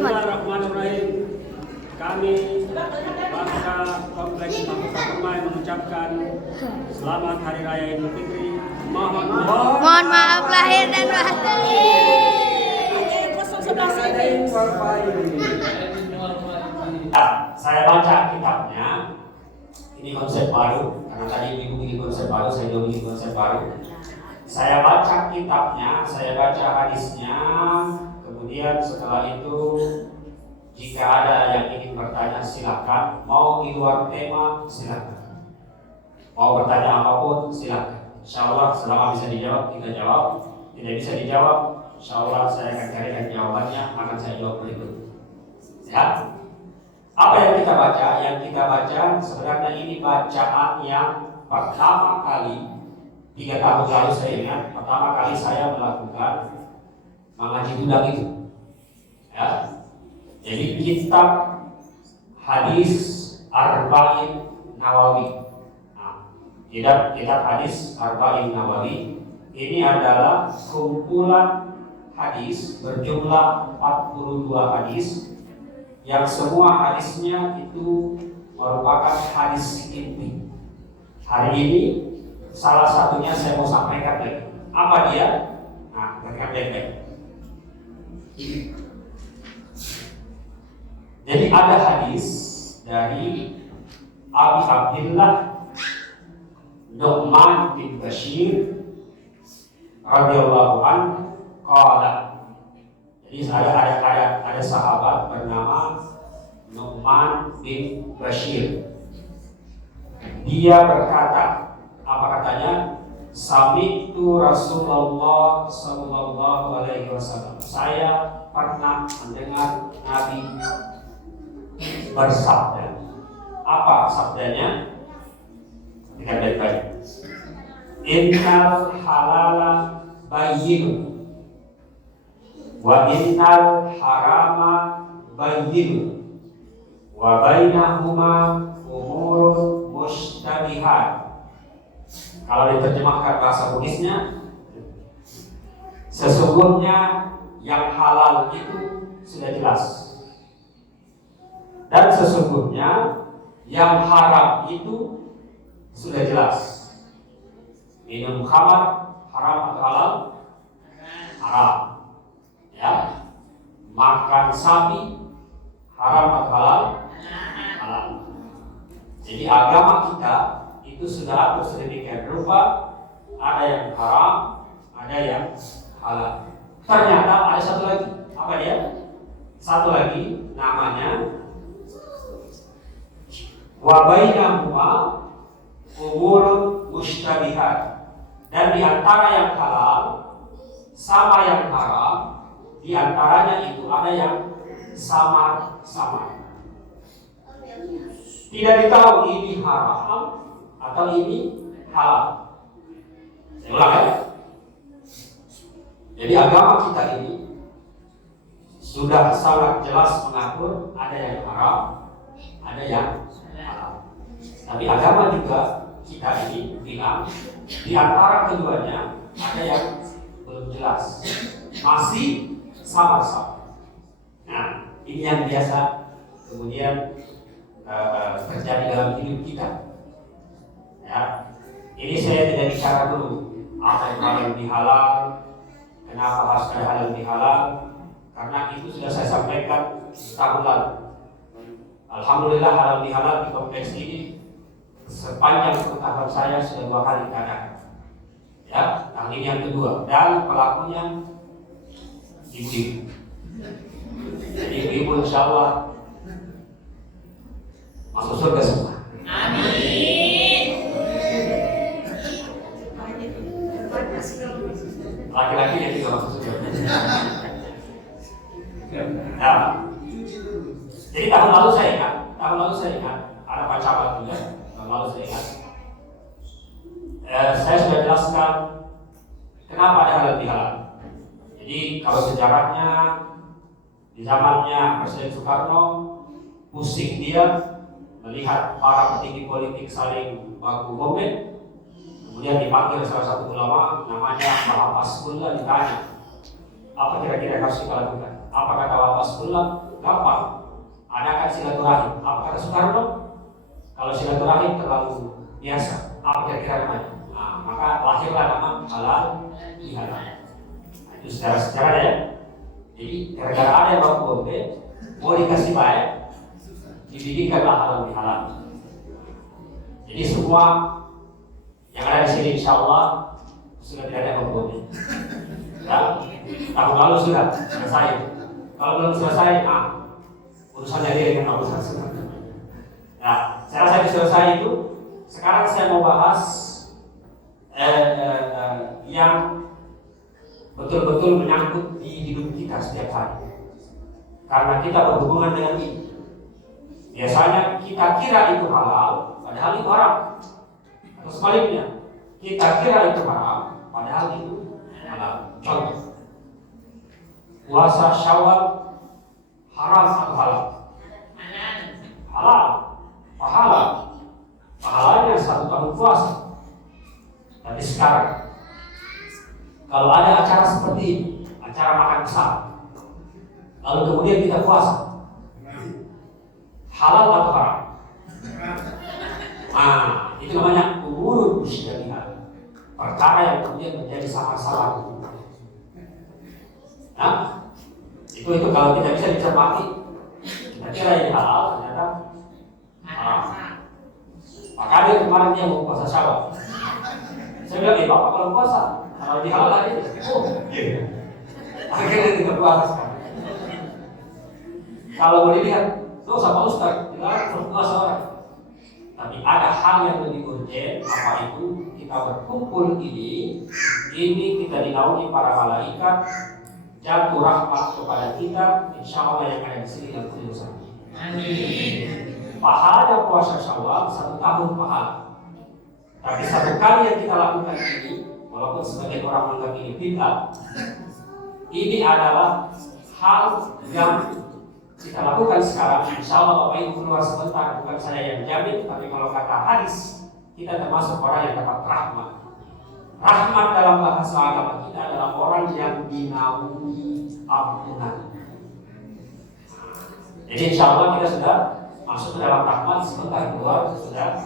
Bismillahirrahmanirrahim. Kami bangsa Kompleks Mahkota Permai mengucapkan selamat Hari Raya Idul Fitri. Mohon maaf lahir dan batin. Saya baca kitabnya. Ini konsep baru, karena tadi ibu bikin konsep baru, saya juga bikin konsep baru. Saya baca kitabnya, saya baca hadisnya, kemudian setelah itu jika ada yang ingin bertanya silakan, mau di luar tema silakan, mau bertanya apapun silakan. Insya Allah selama bisa dijawab kita jawab, tidak bisa dijawab, insya Allah saya akan carikan jawabannya, akan saya jawab berikut. Ya. Apa yang kita baca? Yang kita baca sebenarnya ini bacaan yang pertama kali 3 tahun lalu saya ingat, pertama kali saya melakukan mengaji budak itu. Ya. Jadi kitab hadis Arba'in Nawawi. Nah, kitab hadis Arba'in Nawawi ini adalah kumpulan hadis berjumlah 42 hadis yang semua hadisnya itu merupakan hadis inti. Hari ini salah satunya saya mau sampaikan lagi. Apa dia? Nah, dengar baik-baik. Jadi ada hadis dari Abi Abdillah Nu'man bin Bashir radhiyallahu anhu qala. Jadi ada sahabat bernama Nu'man bin Bashir. Dia berkata, apa katanya? Sami'tu Rasulullah sallallahu alaihi wasallam. Saya pernah mendengar Nabi bersabda. Apa sabdanya? Dengar baik-baik. Innal halala bayyinun wa innal harama bayyinun wa bainahuma umurun mushtabihat. Kalau diterjemahkan bahasa Buddhisnya, sesungguhnya yang halal itu sudah jelas, dan sesungguhnya yang haram itu sudah jelas. Minum khamar haram atau halal? Haram. Ya. Makan sapi haram atau halal? Halal. Jadi agama kita itu sudah atur sedemikian rupa, ada yang haram, ada yang halal. Ternyata ada satu lagi. Apa dia? Satu lagi namanya wa bainahuma umurun mushtabihat. Dan di antara yang halal sama yang haram, di antaranya itu ada yang samar-samar. Tidak ditahu ini haram atau ini halal. Saya ulang ya. Jadi agama kita ini sudah sangat jelas mengatur ada yang haram, ada yang halal. Tapi agama juga kita ini bilang di antara keduanya ada yang belum jelas, masih samar-samar. Nah, ini yang biasa kemudian terjadi dalam hidup kita. Ya, ini saya tidak bicara dulu apa yang halal dihalal, kenapa harus ada halal dihalal, karena itu sudah saya sampaikan tahun lalu. Alhamdulillah halal dihalal di kompleks ini sepanjang pengetahuan saya sudah 2 kali diadakan. Ya, tahun ini yang kedua, dan pelakunya ibu-ibu. Jadi ibu-ibu insya Allah masuk surga semua. Amin. Laki-laki yang juga masuk surga. Nah, jadi tahun lalu saya ingat ada Pak Camat juga. Tahun lalu saya ingat. Saya sudah jelaskan kenapa ada halal bihalal. Jadi kalau sejarahnya di zamannya Presiden Soekarno, pusing dia melihat para petinggi politik saling baku bomet. Kemudian dipanggil salah satu ulama namanya Wahab Asbullah, ditanya apa kira-kira yang harus kita lakukan. Apa kata Wahab Asbullah? gampang. Adakan silaturahim. Apa kata Soekarno? Kalau silaturahim terlalu biasa, apa kira-kira namanya? Nah, maka lahirlah nama halal bihalal. Nah, itu secara ya. Jadi gara-gara ada yang baku bombe, mau dikasih baik, dibikinkanlah halal bihalal. Jadi semua yang ada di sini insya Allah sudah tidak ada baku bombe. Ya, tahun lalu sudah selesai. Kalau belum selesai, urusannya dia dengan Allah SWT. Nah, saya rasa itu selesai itu. Sekarang saya mau bahas yang betul-betul menyangkut di hidup kita setiap hari. Karena kita berhubungan dengan ini. Biasanya kita kira itu halal, padahal itu haram. Atau sebaliknya, kita kira itu haram, padahal itu halal. Contoh, puasa Syawal haram atau halal? Halal. Pahalanya 1 tahun puasa. Tapi sekarang kalau ada acara seperti ini, acara makan besar, lalu kemudian kita puasa, halal atau haram? Itu namanya umurul musytabihat, perkara yang kemudian menjadi salah. Nah, itu kalau tidak bisa dicermati, kita kira ini halal, ternyata haram. Maka dia kemarin dia mau puasa Syawal. Saya bilang, Bapak kalau puasa, kalau di halal lagi, iya. Akhirnya tidak puasa sekarang. Kalau mau dilihat, dosa Pak Ustaz, dilarang berpuasa orang. Tapi ada hal yang lebih urgent, apa itu? Kita berkumpul ini kita dinaungi para malaikat, jatuh rahmat kepada kita, insya Allah yang ada di sini yang dosa. Amin. Pahala puasa Syawal 1 tahun pahala. Tapi 1 kali yang kita lakukan ini, walaupun sebagian orang menganggap ini bid'ah, ini adalah hal yang kita lakukan sekarang. Insya Allah Bapak Ibu keluar sebentar, bukan saya yang jamin, tapi kalau kata hadis, kita termasuk orang yang dapat rahmat. Rahmat dalam bahasa agama kita adalah orang yang dinaungi ampunan. Jadi insya Allah kita sudah masuk ke dalam rahmat, sebentar keluar sudah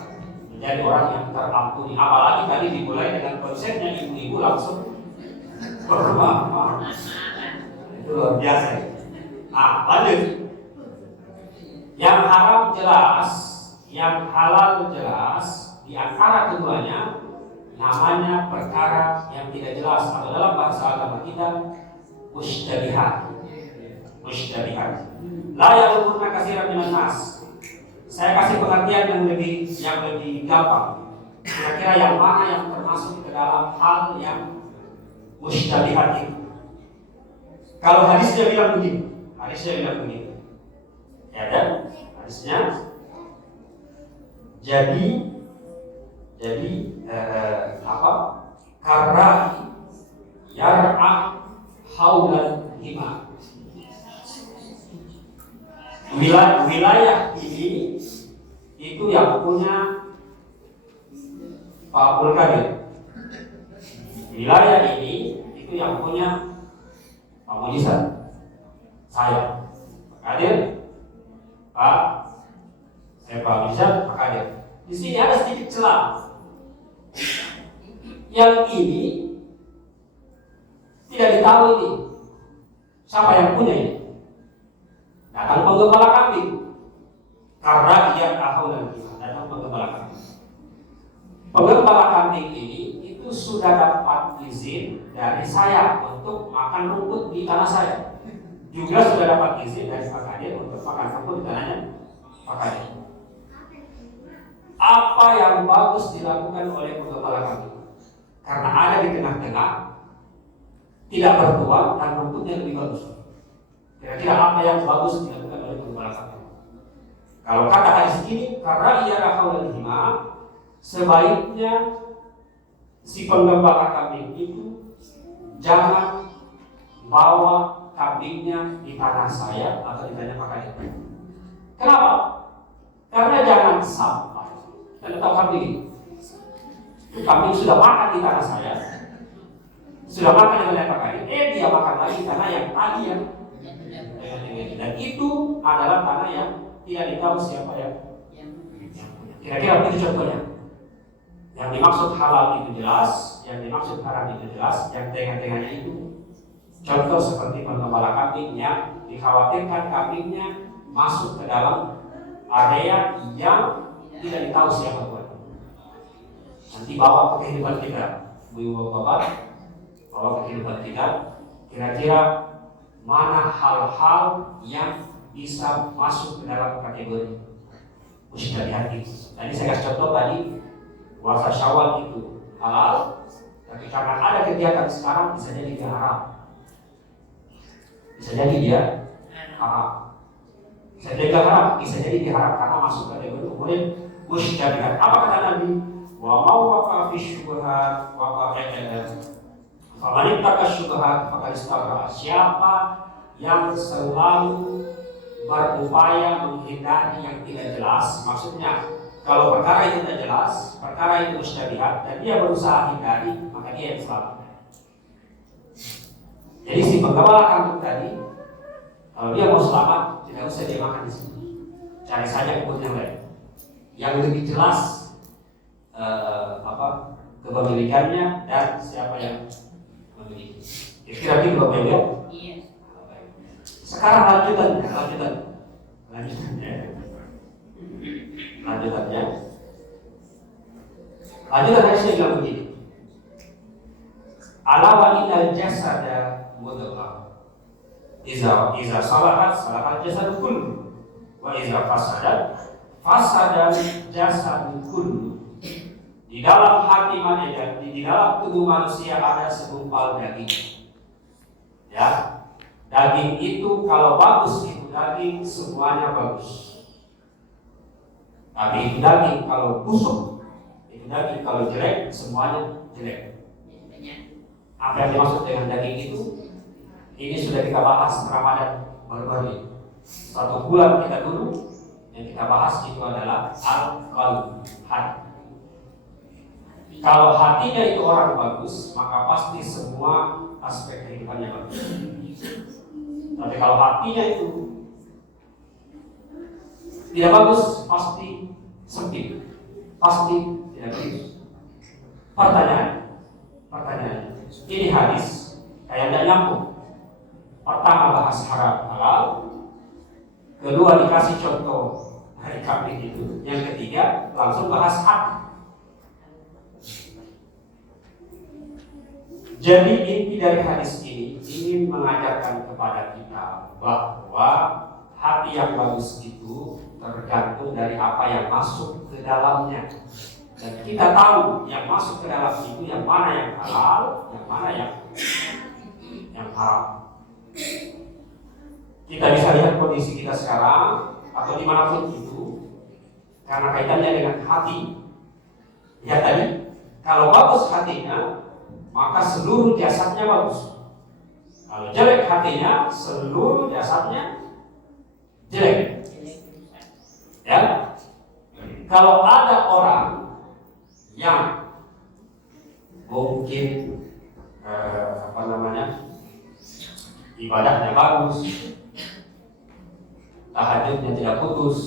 menjadi orang yang terampuni. Apalagi tadi dimulai dengan konsepnya ibu-ibu langsung bermaaf. Itu luar biasa. Lanjut. Yang haram jelas, yang halal jelas. Di antara keduanya namanya perkara yang tidak jelas, atau dalam bahasa agama kita musytabihat. La ya'lamunna katsiran minan nas. Saya kasih pengertian yang lebih gampang. Kira-kira yang mana yang termasuk ke dalam hal yang musytabihat itu? Kalau hadisnya bilang begini. Ya kan? Hadisnya. Jadi karena yar'a haulal hima. Wilayah ini itu yang punya Pak Abdul Qadir. Wilayah ini itu yang punya Pak Mujizat. Saya Pak Qadir, saya Pak Mujizat, Pak Qadir. Di sini ada sedikit celah. Yang ini tidak ditahu ini siapa yang punya ini. Datang penggembala kambing, karena dia tahu dan datang penggembala kambing. Penggembala kambing ini itu sudah dapat izin dari saya untuk makan rumput di tanah saya. Juga sudah dapat izin dari Pak Kadir untuk makan rumput di tanahnya Pak Kadir. Apa yang bagus dilakukan oleh penggembala kambing? Karena ada di tengah-tengah, tidak bertuan dan rumputnya lebih bagus. Kira-kira apa yang bagus dilakukan oleh penggembala kambing? Kalau kata hadis ini, karena ia rahawal hima, sebaiknya si penggembala kambing itu jangan bawa kambingnya di tanah saya atau di tanah Pak Kadir. Kenapa? Karena jangan sampai, Anda tahu kambing ini, kambing sudah makan di tanah saya, sudah makan di tanah Pak Kadir, dia makan lagi di tanah yang tadi ya. Dan itu adalah tanah yang tidak ditahu siapa yang punya. Kira-kira begitu contohnya. Yang dimaksud halal itu jelas, yang dimaksud haram itu jelas, yang tengah-tengahnya itu contoh seperti penggembala kambing yang dikhawatirkan kambingnya masuk ke dalam area yang tidak ditahu siapa tuan. Nanti bawa ke kehidupan kita, ibu bapak, bawa ke kehidupan kita. Kira-kira mana hal-hal yang bisa masuk ke dalam kategori mesti hati. Tadi saya kasih contoh tadi, puasa Syawal itu halal, tapi karena ada kegiatan sekarang bisa jadi dia haram. Bisa jadi dia haram. Bisa jadi dia haram, bisa jadi dia haram karena masuk kategori kemudian musyrikat. Apa kata Nabi? Wa mau waqa fi syubhat waqa faman ittaqa syubhat faqad istabra. Siapa yang selalu berupaya menghindari yang tidak jelas, maksudnya kalau perkara itu tidak jelas, perkara itu mustabihat dan dia berusaha hindari, maka dia yang selamat. Jadi si penggembala kambing tadi, kalau dia mau selamat, tidak usah dia makan di sini. Cari saja kebun yang lain, yang lebih jelas kepemilikannya dan siapa yang memiliki. Kira-kira gitu Bapak Ibu. Iya. Sekarang lanjutannya. Lanjutannya saya bilang begini. Ala wa innal jasada mudghah. Iza salahat jasad kullu wa iza fasada jasad kullu. Di dalam hati manusia, di dalam tubuh manusia ada segumpal daging. Ya. Daging itu kalau bagus itu daging semuanya bagus. Tapi itu daging kalau busuk, itu daging kalau jelek semuanya jelek. Apa yang dimaksud dengan daging itu? Ini sudah kita bahas Ramadan baru-baru ini. 1 bulan kita dulu yang kita bahas itu adalah al-qalb, hati. Kalau hatinya itu orang bagus, maka pasti semua aspek kehidupannya bagus. Tapi kalau hatinya itu tidak bagus, pasti sempit, pasti tidak bagus. Pertanyaan, ini hadis kayak tidak nyambung. Pertama bahas haram halal, kedua dikasih contoh dari kambing itu, yang ketiga langsung bahas hak. Jadi inti dari hadis ini ingin mengajarkan kepada kita bahwa hati yang bagus itu tergantung dari apa yang masuk ke dalamnya. Dan kita tahu yang masuk ke dalam itu yang mana yang halal, yang mana yang haram. Kita bisa lihat kondisi kita sekarang atau dimanapun itu, karena kaitannya dengan hati. Ya tadi, kalau bagus hatinya, maka seluruh jasadnya bagus. Kalau jelek hatinya, seluruh jasadnya jelek. Ya, kalau ada orang yang mungkin ibadahnya bagus, tahajudnya tidak putus,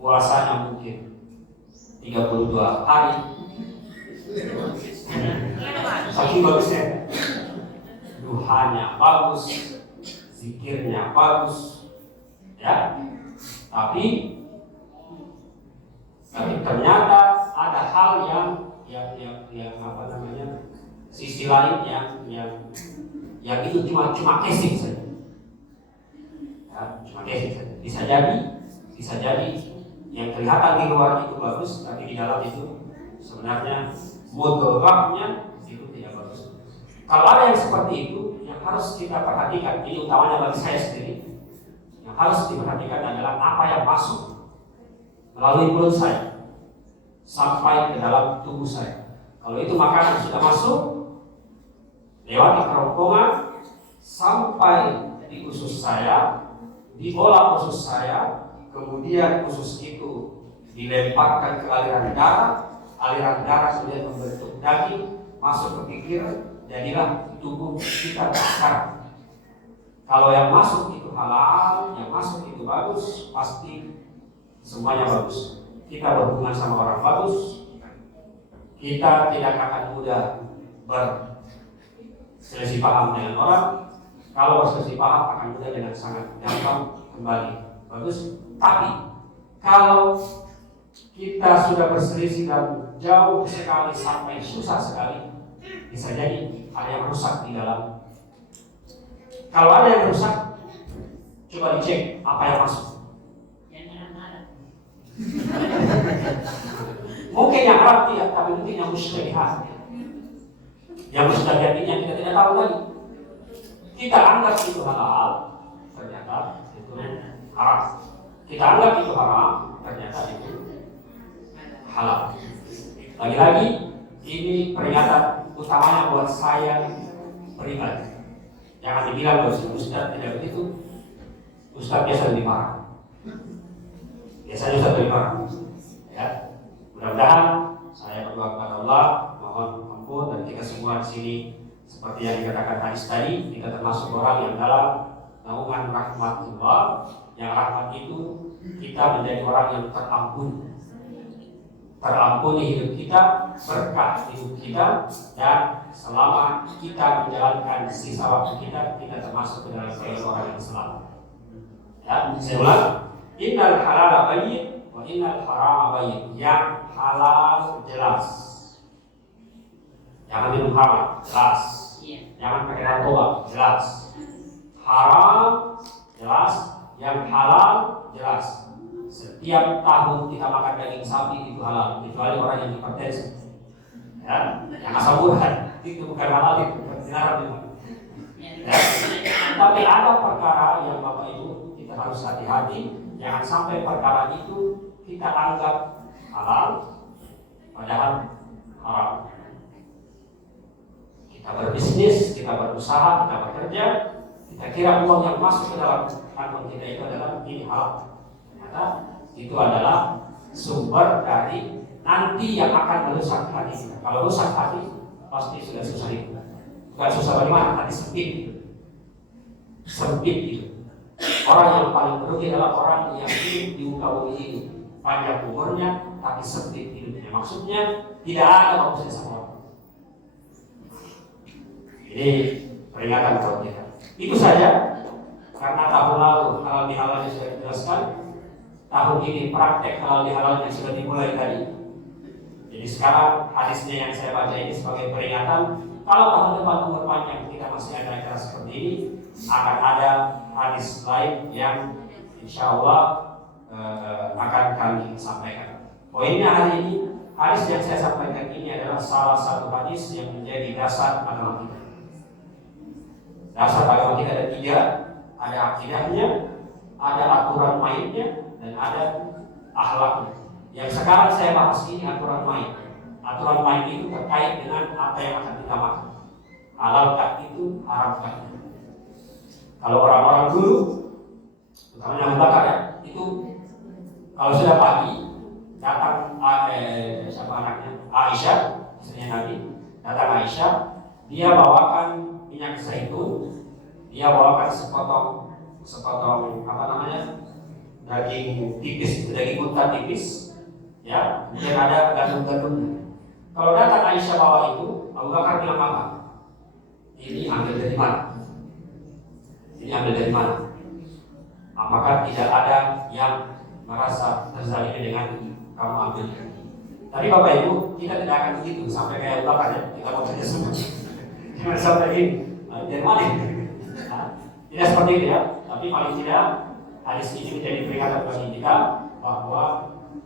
puasanya mungkin 32 hari. Saking bagusnya, duhanya bagus, zikirnya bagus, ya. Tapi ternyata ada hal yang sisi lain yang itu cuma casing saja, ya, cuma casing saja. Bisa jadi yang kelihatan di luar itu bagus, tapi di dalam itu sebenarnya mudorahnya itu tidak bagus. Kalau ada yang seperti itu, yang harus kita perhatikan, ini utamanya bagi saya sendiri, yang harus diperhatikan adalah apa yang masuk melalui mulut saya sampai ke dalam tubuh saya. Kalau itu makanan sudah masuk, lewati kerongkongan sampai di usus saya, diolah usus saya, kemudian usus itu dilemparkan ke aliran darah kemudian membentuk daging, masuk ke pikiran, jadilah tubuh kita sekarang. Kalau yang masuk itu halal, yang masuk itu bagus, pasti semuanya bagus. Kita berhubungan sama orang bagus, kita tidak akan mudah berselisih paham dengan orang. Kalau berselisih paham akan mudah dengan sangat gampang kembali bagus. Tapi kalau kita sudah berselisih dan jauh sekali sampai susah sekali, bisa jadi ada yang rusak di dalam. Kalau ada yang rusak, coba dicek apa yang masuk. Mungkin yang Arab tidak, tapi mungkin yang mustabihat. Yang mustabihat ini yang kita tidak tahu lagi. Kita anggap itu halal, ternyata itu haram. Kita anggap itu haram, ternyata itu halal. Lagi-lagi ini peringatan utamanya buat saya pribadi. Jangan dibilang bahwa Ustaz tidak begitu. Ustaz biasa lebih marah. Biasanya Ustaz lebih marah. Ya, mudah-mudahan saya berdoa kepada Allah, mohon ampun, dan kita semua di sini seperti yang dikatakan hadis tadi, kita termasuk orang yang dalam naungan rahmatullah. Yang rahmat itu kita menjadi orang yang terampuni hidup kita, berkah hidup kita, dan selama kita menjalankan sisa waktu kita termasuk ke dalam orang yang selamat. Ya, saya ulang, innal halala bayyin wa innal harama bayyin. Yang halal jelas, jangan minum haram, jelas. Jangan pakai narkoba, jelas. Haram jelas, yang halal jelas. Setiap tahun kita makan daging sapi itu halal, kecuali orang yang hipertensi. Ya, yang asal murah itu bukan halal, itu dilarang. Ya. Tapi ada perkara yang Bapak Ibu kita harus hati-hati, jangan sampai perkara itu kita anggap halal, padahal haram. Kita berbisnis, kita berusaha, kita bekerja, kita kira uang yang masuk ke dalam kantong kita itu adalah ini halal. Itu adalah sumber dari nanti yang akan merusak hati kita. Kalau rusak hati, pasti sudah susah itu. Bukan susah bagaimana, hati sempit. Sempit itu. Orang yang paling merugi adalah orang yang hidup di muka bumi ini, panjang umurnya, tapi sempit hidupnya. Maksudnya tidak ada bagusnya sama orang. Ini peringatan buat kita. Itu saja. Karena tahun lalu halal bihalalnya sudah dijelaskan. Tahun ini praktek halal bihalalnya sudah dimulai tadi. Jadi sekarang hadisnya yang saya baca ini sebagai peringatan. Kalau tahun depan umur panjang kita masih ada acara seperti ini, akan ada hadis lain yang insya Allah akan kami sampaikan. Poinnya hari ini, hadis yang saya sampaikan ini adalah salah satu hadis yang menjadi dasar agama kita. Dasar agama kita ada 3, ada akidahnya, ada aturan mainnya, dan ada akhlaknya. Yang sekarang saya bahas ini aturan main. Aturan main itu terkait dengan apa yang akan kita makan. Halalkah itu, haramkah itu. Kalau orang-orang dulu, terutama yang bakar ya, itu kalau sudah pagi datang siapa anaknya, Aisyah, istrinya Nabi, datang Aisyah, dia bawakan minyak zaitun, dia bawakan sepotong apa namanya, daging tipis, daging unta tipis, ya, kemudian ada gandum-gandum. Kalau datang Aisyah bawa itu, Abu Bakar bilang apa? Ini ambil dari mana? Ini ambil dari mana? Apakah tidak ada yang merasa terzalimi dengan kamu ambil? Tapi Bapak Ibu, kita tidak akan begitu sampai kayak Abu Bakar ya. Kita mau kerja semua. Jangan sampai ini dari mana? Tidak seperti itu ya. Tapi paling tidak hadis ini menjadi peringatan bagi kita bahwa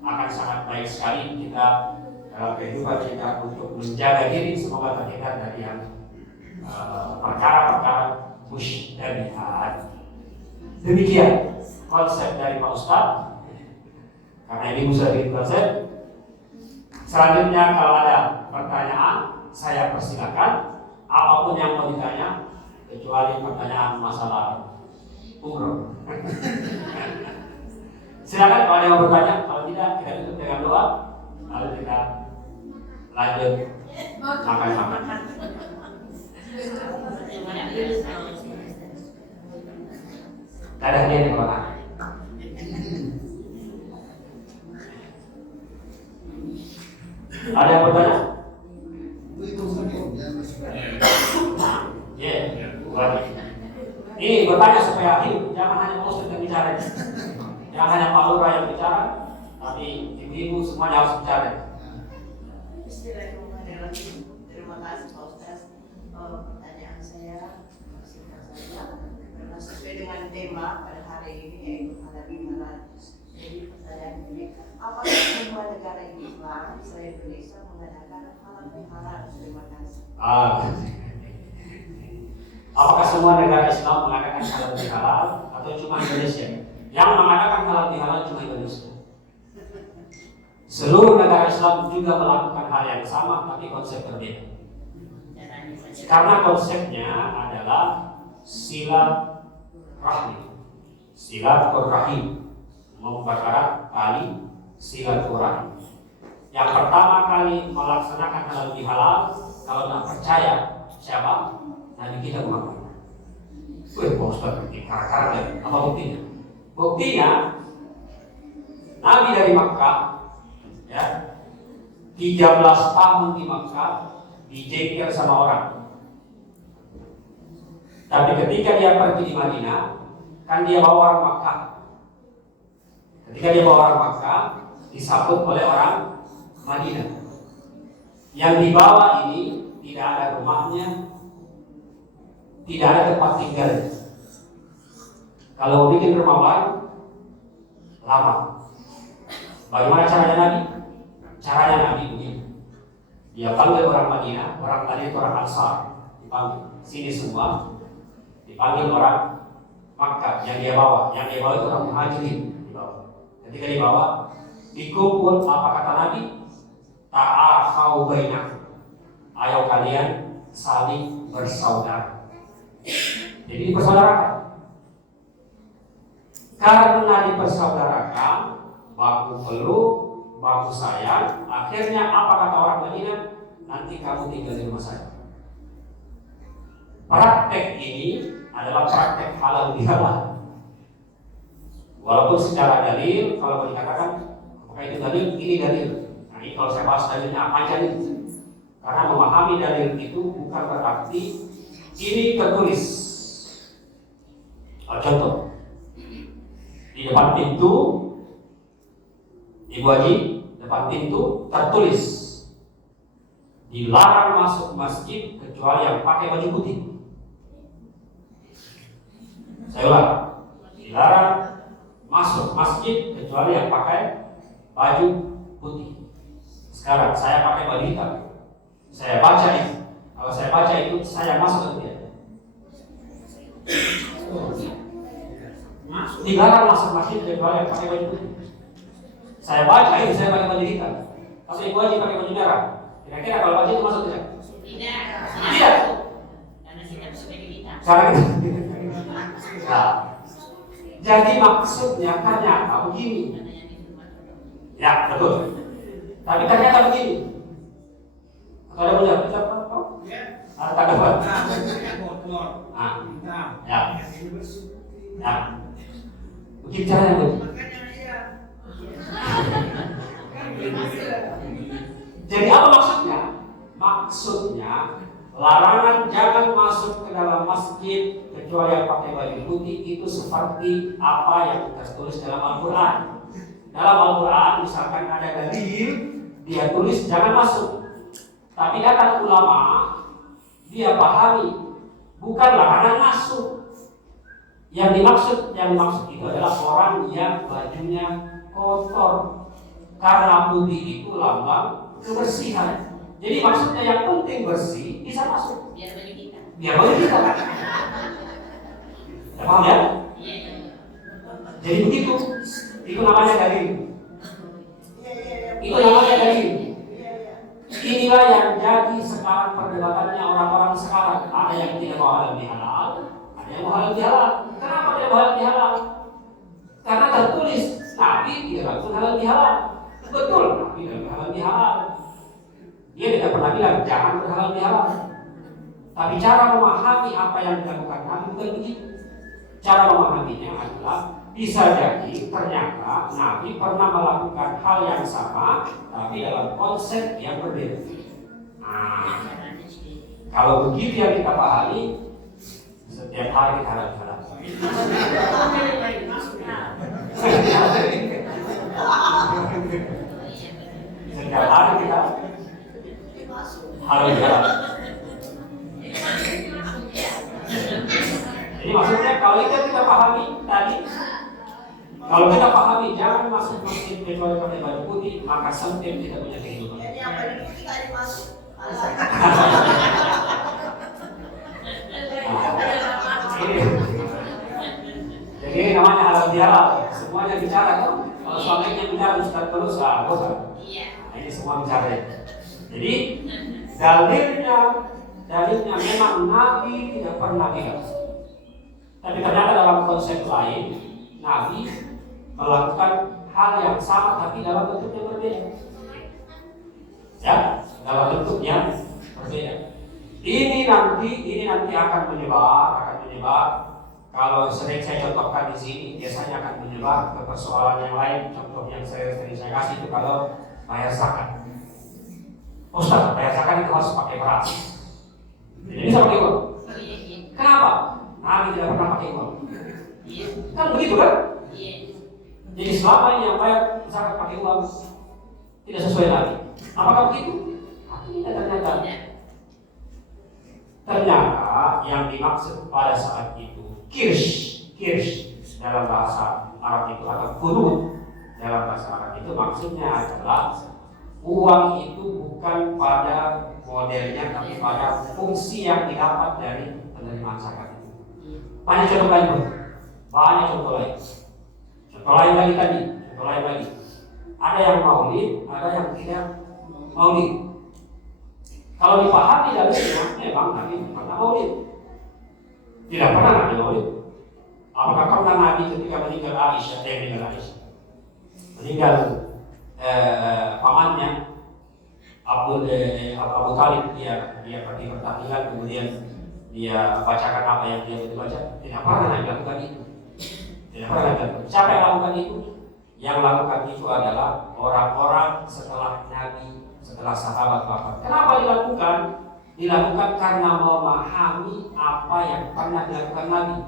akan sangat baik sekali kita dalam kehidupan kita untuk menjaga diri semoga terhindar dari yang perkara-perkara musytabihat. Demikian konsep dari Pak Ustadz. Karena ini sudah bikin konsep. Selanjutnya kalau ada pertanyaan saya persilakan, apapun yang mau ditanya kecuali pertanyaan masalah umroh. Silakan kalau ada yang mau bertanya, kalau tidak kita tutup dengan doa, lalu kita lanjut makan-makan. Ada hadiah di belakang. Ada yang bertanya? Ya, ini bertanya supaya akhir, jangan hanya Pak Ustadz yang bicara, jangan hanya Pak Lurah yang bicara, tapi ibu-ibu semuanya harus bicara. Bismillahirrahmanirrahim. Terima kasih Pak Ustadz. Pertanyaan saya singkat saja, karena sesuai dengan tema pada hari ini yaitu halal bihalal. Jadi pertanyaan ini, apakah semua negara Islam selain Indonesia mengadakan halal bihalal? Terima kasih. Apakah semua negara Islam mengadakan halal bihalal atau cuma Indonesia? Yang mengadakan halal bihalal cuma Indonesia. Seluruh negara Islam juga melakukan hal yang sama, tapi konsep berbeda. Karena konsepnya adalah silaturahmi, silaturahim, mempererat tali silaturahmi. Yang pertama kali melaksanakan halal bihalal, kalau tidak percaya siapa? Nabi kita Muhammad. Wih, Pak Ustadz, karakter apa buktinya? Buktinya Nabi dari Makkah, ya, 13 tahun di Makkah dijengkel sama orang. Tapi ketika dia pergi di Madinah, kan dia bawa orang Makkah. Ketika dia bawa orang Makkah, disambut oleh orang Madinah. Yang dibawa ini tidak ada rumahnya, tidak ada tempat tinggal. Kalau bikin rumah baru, lama. Bagaimana caranya Nabi? Caranya Nabi begini. Dia panggil orang Madinah, orang tadi itu orang Ansar, dipanggil sini semua. Dipanggil orang Makkah yang dia bawa itu orang Muhajirin dibawa. Ketika dibawa, dikumpul apa kata Nabi? Ta'akhau bainakum. Ayo kalian saling bersaudara. Jadi dipersaudarakan. Karena dipersaudarakan, baku peluk, baku sayang, akhirnya apa kata orang Madinah? Nanti kamu tinggal di rumah saya. Praktek ini adalah praktek halal bihalal. Walaupun secara dalil, kalau dikatakan apakah itu dalil, ini dalil. Nah, ini kalau saya bahas dalilnya apa aja nih? Karena memahami dalil itu bukan berarti ini tertulis. Contoh, di depan pintu, Ibu Haji, depan pintu tertulis dilarang masuk masjid kecuali yang pakai baju putih. Saya ulang, dilarang masuk masjid kecuali yang pakai baju putih. Sekarang saya pakai baju hitam, saya baca itu. Kalau saya baca itu, saya masuk atau tidak? Dilarang masuk masjid kecuali yang pakai baju putih. Saya baca itu, saya pakai baju hitam. Kalau Ibu Haji pakai baju merah, kira-kira kalau baju itu masuk tidak? Tidak. Karena tidak sebagai hitam. Sekarang itu. Nah, jadi maksudnya ternyata begini. Ya, betul. Tapi ternyata begini. Atau ada punya ucap apa? Ada tanggapan? Ya. Ya. Begitu caranya begini. Jadi apa maksudnya? Maksudnya larangan jangan masuk ke dalam masjid kecuali yang pakai baju putih itu seperti apa yang tertulis dalam Al-Quran. Dalam Al-Quran misalkan ada dalil, dia tulis jangan masuk. Tapi datang ulama, dia pahami bukan larangan masuk. Yang dimaksud itu adalah orang yang bajunya kotor. Karena putih itu lambang kebersihan. Jadi maksudnya yang penting bersih bisa masuk. Biar bagi kita. Biar bagi kita. Ya, paham ya? Iya. Jadi begitu. Itu namanya dalil. Itu namanya dalil. Inilah yang jadi sekarang perdebatannya orang-orang sekarang. Ada yang tidak mau halal bihalal, ada yang mau halal bihalal. Kenapa tidak mau halal bihalal? Karena tertulis Nabi tidak lakukan halal bihalal. Betul, Nabi tidak halal bihalal. Dia tidak pernah bilang jangan berhalal bihalal. Tapi cara memahami apa yang dilakukan Nabi bukan begitu. Cara memahaminya adalah bisa jadi ternyata Nabi pernah melakukan hal yang sama tapi dalam konsep yang berbeda. Nah, kalau begitu yang kita pahami, setiap hari kita harus halal. Setiap hari kita harus halal. Jadi maksudnya kalau itu kita pahami tadi, kalau kita pahami jangan masuk masjid kecuali pakai baju putih, maka sempit tidak punya kehidupan. Jadi yang baju putih tadi masuk. Jadi ini namanya halal bihalal. Semuanya bicara kan? Kalau suaminya bicara Ustaz terus, bosan. Nah, ini semua bicara. Jadi dalilnya memang Nabi tidak pernah bilang. Tapi ternyata dalam konsep lain, Nabi melakukan hal yang sama tapi dalam bentuk yang berbeda. Ya, dalam bentuk yang berbeda. Ini nanti akan menyebar. Kalau sering saya contohkan di sini, biasanya akan menyebar ke persoalan yang lain. Contoh yang sering saya kasih itu kalau bayar zakat. Ustaz, bayar zakat itu harus pakai beras. Jadi bisa pakai uang. Kenapa? Nabi tidak pernah pakai uang. Kan begitu kan? Jadi selama ini yang bayar zakat pakai uang tidak sesuai Nabi. Apakah begitu? Ternyata yang dimaksud pada saat itu kirsh dalam bahasa Arab itu atau kunut dalam bahasa Arab itu maksudnya adalah uang itu bukan pada modelnya tapi pada fungsi yang didapat dari penerimaan zakat itu. Banyak contoh lain. Contoh lain lagi. Ada yang maulid, ada yang tidak maulid. Kalau dipahami dalilnya, memang Nabi pernah maulid. Tidak pernah Nabi maulid. Apakah pernah Nabi ketika meninggal pamannya Abu Talib, dia pergi pertandingan, kemudian dia bacakan apa yang dia baca. Tidak pernah Nabi lakukan itu. Siapa yang lakukan itu? Yang lakukan itu adalah orang-orang setelah Nabi, setelah sahabat wafat. Kenapa dilakukan? Dilakukan karena memahami apa yang pernah dilakukan Nabi.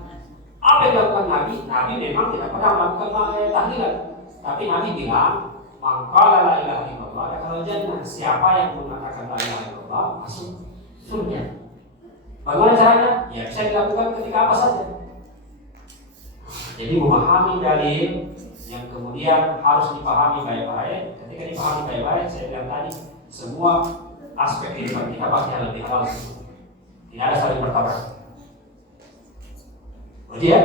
Apa yang dilakukan Nabi? Nabi memang tidak pernah melakukan tahlilan, tapi Nabi bilang, "Maqala la ilaha illallah dakhala jannah." Siapa yang mengatakan la ilaha illallah masuk surga. Bagaimana caranya? Ya bisa dilakukan ketika apa saja. Jadi memahami dalil yang kemudian harus dipahami baik-baik. Ketika dipahami baik-baik, saya bilang tadi, semua aspek kehidupan kita pasti lebih halal. Tidak ada saling bertabrakan. Kemudian,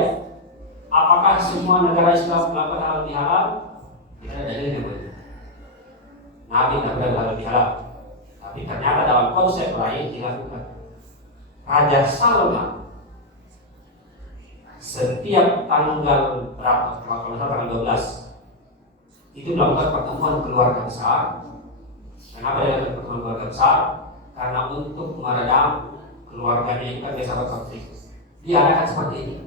apakah semua negara Islam melakukan hal lebih halal? Tidak ada dalilnya buat itu. Nabi tidak benar hal lebih halal. Tapi ternyata dalam konsep lain dilakukan. Raja Salman setiap tanggal berapa? Kalau tanggal 12 itu melakukan pertemuan keluarga besar. Kenapa dia melakukan pertemuan keluarga besar? Karena untuk meredam keluarganya itu kan biasa berkonflik. Dia adakan seperti ini.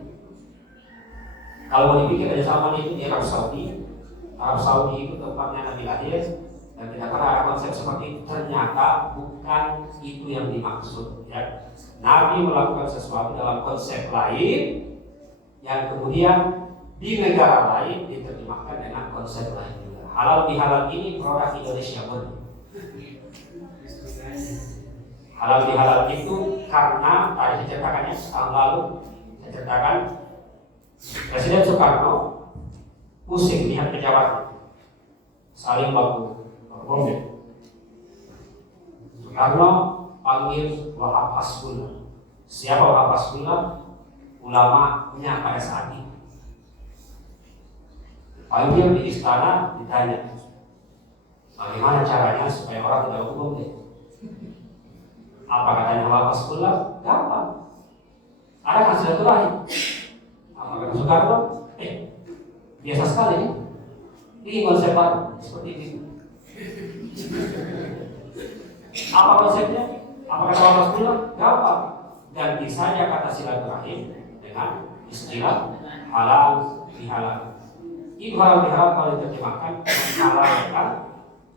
Kalau mau dipikir Raja Salman itu di Arab Saudi. Arab Saudi itu tempatnya Nabi lahir dan tidak pernah ada konsep seperti itu. Ternyata bukan itu yang dimaksud. Ya. Nabi melakukan sesuatu dalam konsep lain yang kemudian di negara lain diterjemahkan dengan konsep lain juga. Halal bihalal ini produk Indonesia murni. Halal bihalal itu karena tadi saya ceritakannya tahun lalu saya ceritakan Presiden Soekarno pusing lihat pejabat saling baku bombing. Soekarno panggil Wahab Hasbullah. Siapa Wahab Hasbullah? Ulamanya pada saat itu. Panggil di istana, ditanya, bagaimana caranya supaya orang tidak hukum deh? Apa katanya Wahab Hasbullah? Gampang. Ada kan silaturahim. Apa kata Soekarno? Biasa sekali nih. Ini konsep baru seperti itu. Apa konsepnya? Apa kata Wahab Hasbullah? Gampang. Ganti saja kata silaturahim dengan istilah halal bihalal. Itu halal bihalal kalau diterjemahkan menghalalkan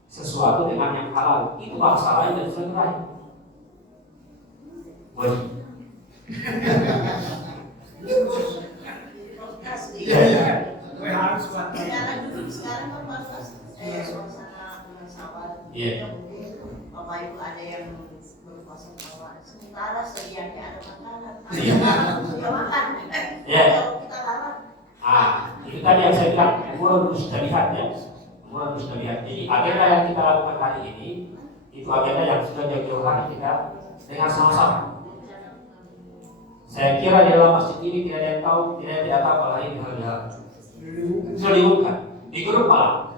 sesuatu dengan yang halal. Itu bahasa lain dan sudah terakhir. Wajib. Sekarang kan pas suasana sawah. Bapak Ibu ada yang berpuasa sawah. Sementara sedianya ada makanan. Dia makan. Kalau kita larang. Itu tadi yang saya bilang umur mustabihat ya. Umur mustabihat. Jadi agenda yang kita lakukan hari ini itu agenda yang sudah jauh-jauh hari kita dengan sama-sama. Saya kira di dalam masjid ini tidak ada yang tahu, tidak tahu kalau ini hal-hal. Sudah diumumkan di grup malam.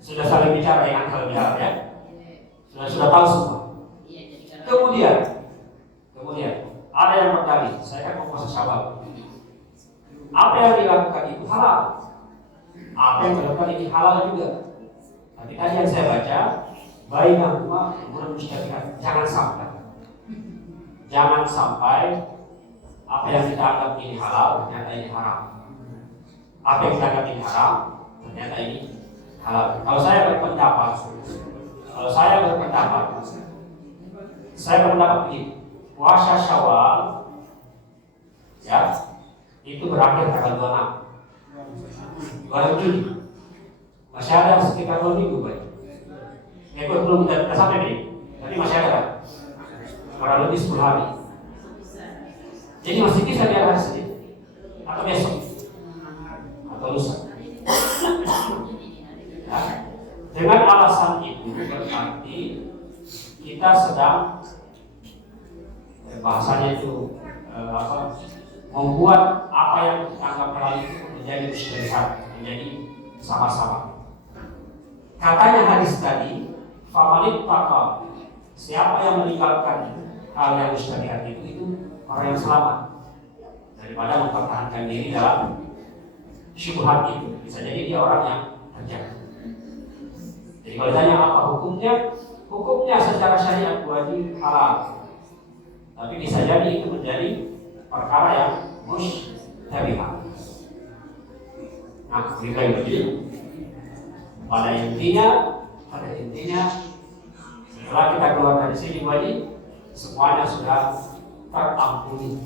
Sudah saling bicara dengan hal-hal ya. Sudah tahu semua. Kemudian ada yang berdalih, saya kan mau puasa Syawal. Apa yang dilakukan itu halal. Apa yang dilakukan ini halal juga. Tapi tadi yang saya baca, bainahuma umurun mustabihat. Jangan sampai apa yang kita anggap ini halal ternyata ini haram. Apa yang kita anggap ini haram ternyata ini halal. Kalau saya berpendapat begini, puasa Syawal ya itu berakhir tanggal 26 Juni. Masih ada sekitar 2 minggu baik. Belum kita sampai nih, tapi masih ada kurang lebih 10 hari. Jadi masih bisa di hari Senin atau besok atau lusa. Ya. Dengan alasan itu berarti kita sedang bahasanya itu membuat apa yang kita anggap halal itu menjadi mustabihat, menjadi sama-sama. Katanya hadis tadi, famanit takal, siapa yang meninggalkan hal yang mustabihat itu orang yang selamat daripada mempertahankan diri dalam syubhat itu. Bisa jadi dia orang yang terjatuh. Jadi kalau ditanya apa hukumnya secara syariat wajib halal. Tapi bisa jadi itu menjadi perkara yang mustabihat. Nah, kita begini. Pada intinya setelah kita keluar dari sini wajib semuanya sudah terampuni.